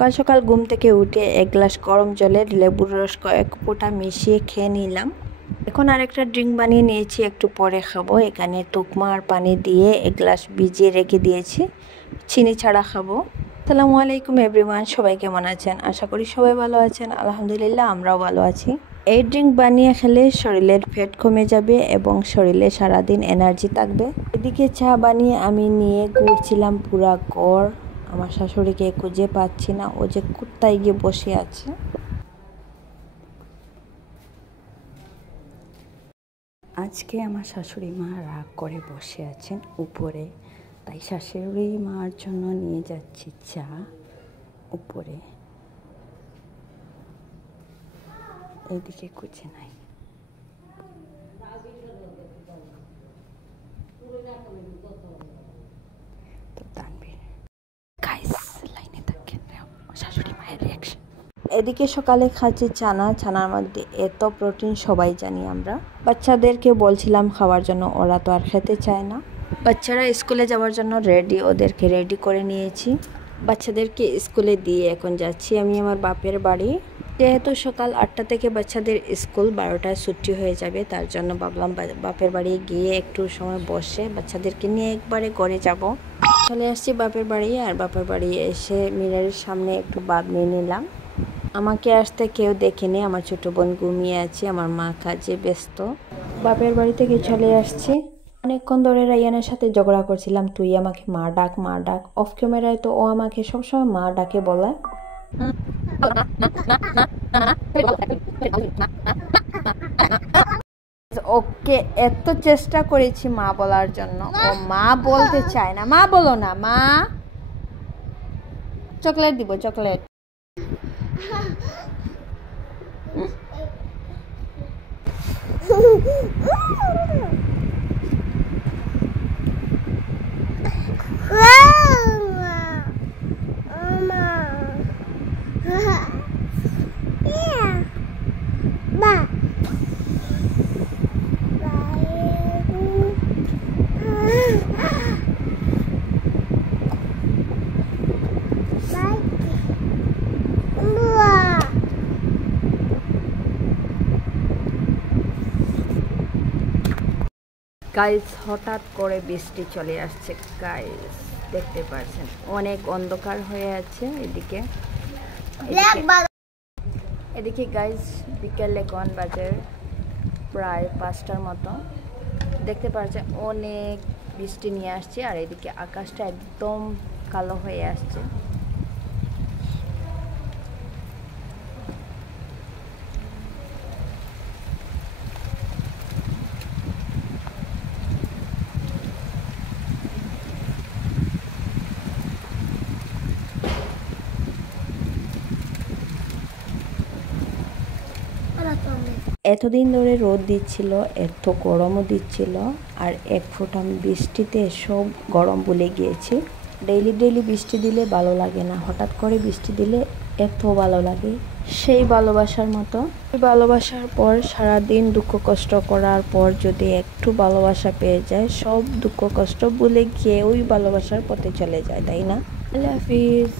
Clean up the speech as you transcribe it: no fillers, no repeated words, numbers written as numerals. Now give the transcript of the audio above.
সকাল সকাল ঘুম থেকে উঠে এক গ্লাস গরম জলে লেবুর রস কয়েক ফোঁটা মিশিয়ে খেয়ে নিলাম। এখন আরেকটা ড্রিঙ্ক বানিয়ে নিয়েছি, একটু পরে খাবো। এখানে তুকমা আর পানি দিয়ে এক গ্লাস ভিজিয়ে রেখে দিয়েছি, চিনি ছাড়া খাবো। আসসালামু আলাইকুম এভরিওয়ান, সবাই কেমন আছেন? আশা করি সবাই ভালো আছেন। আলহামদুলিল্লাহ, আমরাও ভালো আছি। এই ড্রিঙ্ক বানিয়ে খেলে শরীরের ফ্যাট কমে যাবে এবং শরীরে সারাদিন এনার্জি থাকবে। এদিকে চা বানিয়ে আমি নিয়ে ঘুরছিলাম পুরা গড়। আমার শাশুড়িকে খুঁজে পাচ্ছি না, ও যে কোথায় গিয়ে বসে আছে। আজকে আমার শাশুড়ি মা রাগ করে বসে আছেন উপরে, তাই শাশুড়ি মার জন্য নিয়ে যাচ্ছি চা উপরে। এইদিকে খুঁজে নাই। তো তানভীর গাইস লাইনে থাকেন, শাশুড়ি মায়ের রিয়াকশন। এদিকে সকালে খাচ্ছি ছানার মধ্যে এত প্রোটিন, সবাই জানি আমরা। বাচ্চাদেরকে বলছিলাম খাওয়ার জন্য, ওরা তো আর খেতে চায় না। বাচ্চারা স্কুলে যাওয়ার জন্য রেডি, ওদেরকে রেডি করে নিয়েছি। বাচ্চাদেরকে স্কুলে দিয়ে এখন যাচ্ছি আমি আমার বাপের বাড়ি। যেহেতু সকাল 8টা থেকে বাচ্চাদের স্কুল, 12টায় ছুটি হয়ে যাবে, তার জন্য ভাবলাম বাপের বাড়ি গিয়ে একটু সময় বসে বাচ্চাদেরকে নিয়ে একবারে ঘরে যাব। চলে আসছি বাপের বাড়ি, আর বাপের বাড়ি এসে মিরারের সামনে একটু বাদ নিয়ে নিলাম। আমাকে আসতে কেউ দেখেনি, আমার ছোট বোন ঘুমিয়ে আছে, আমার মা কাজে ব্যস্ত। বাপের বাড়ি থেকে চলে আসছি। অনেকক্ষণ ধরে রায়ানের সাথে ঝগড়া করছিলাম, তুই আমাকে মা ডাক মা ডাক। অফ ক্যামেরায় তো ও আমাকে সবসময় মা ডাকে বলে। ওকে এত চেষ্টা করেছি মা বলার জন্য, ও মা বলতে চায় না। মা বলো না, মা। চকলেট দিব, চকলেট। গাইস হঠাৎ করে বৃষ্টি চলে আসছে। গাইস দেখতে পাচ্ছেন অনেক অন্ধকার হয়ে আছে এদিকে। এদিকে গাইস বিকেলে কোন বাজে প্রায় 5টার মতো। দেখতে পাচ্ছেন অনেক বৃষ্টি নিয়ে আসছে, আর এদিকে আকাশটা একদম কালো হয়ে আসছে। এতদিন ধরে রোদ দিচ্ছিল, এত গরমও দিচ্ছিল, আর এক ফোঁটা বৃষ্টিতে সব গরম ভুলে গিয়েছি। ডেইলি বৃষ্টি দিলে ভালো লাগে না, হঠাৎ করে বৃষ্টি দিলে এত ভালো লাগে, সেই ভালোবাসার মতো। ভালোবাসার পর সারাদিন দুঃখ কষ্ট করার পর যদি একটু ভালোবাসা পেয়ে যায়, সব দুঃখ কষ্ট ভুলে গিয়ে ওই ভালোবাসার পথে চলে যায়, তাই না? আল্লাহ হাফিজ।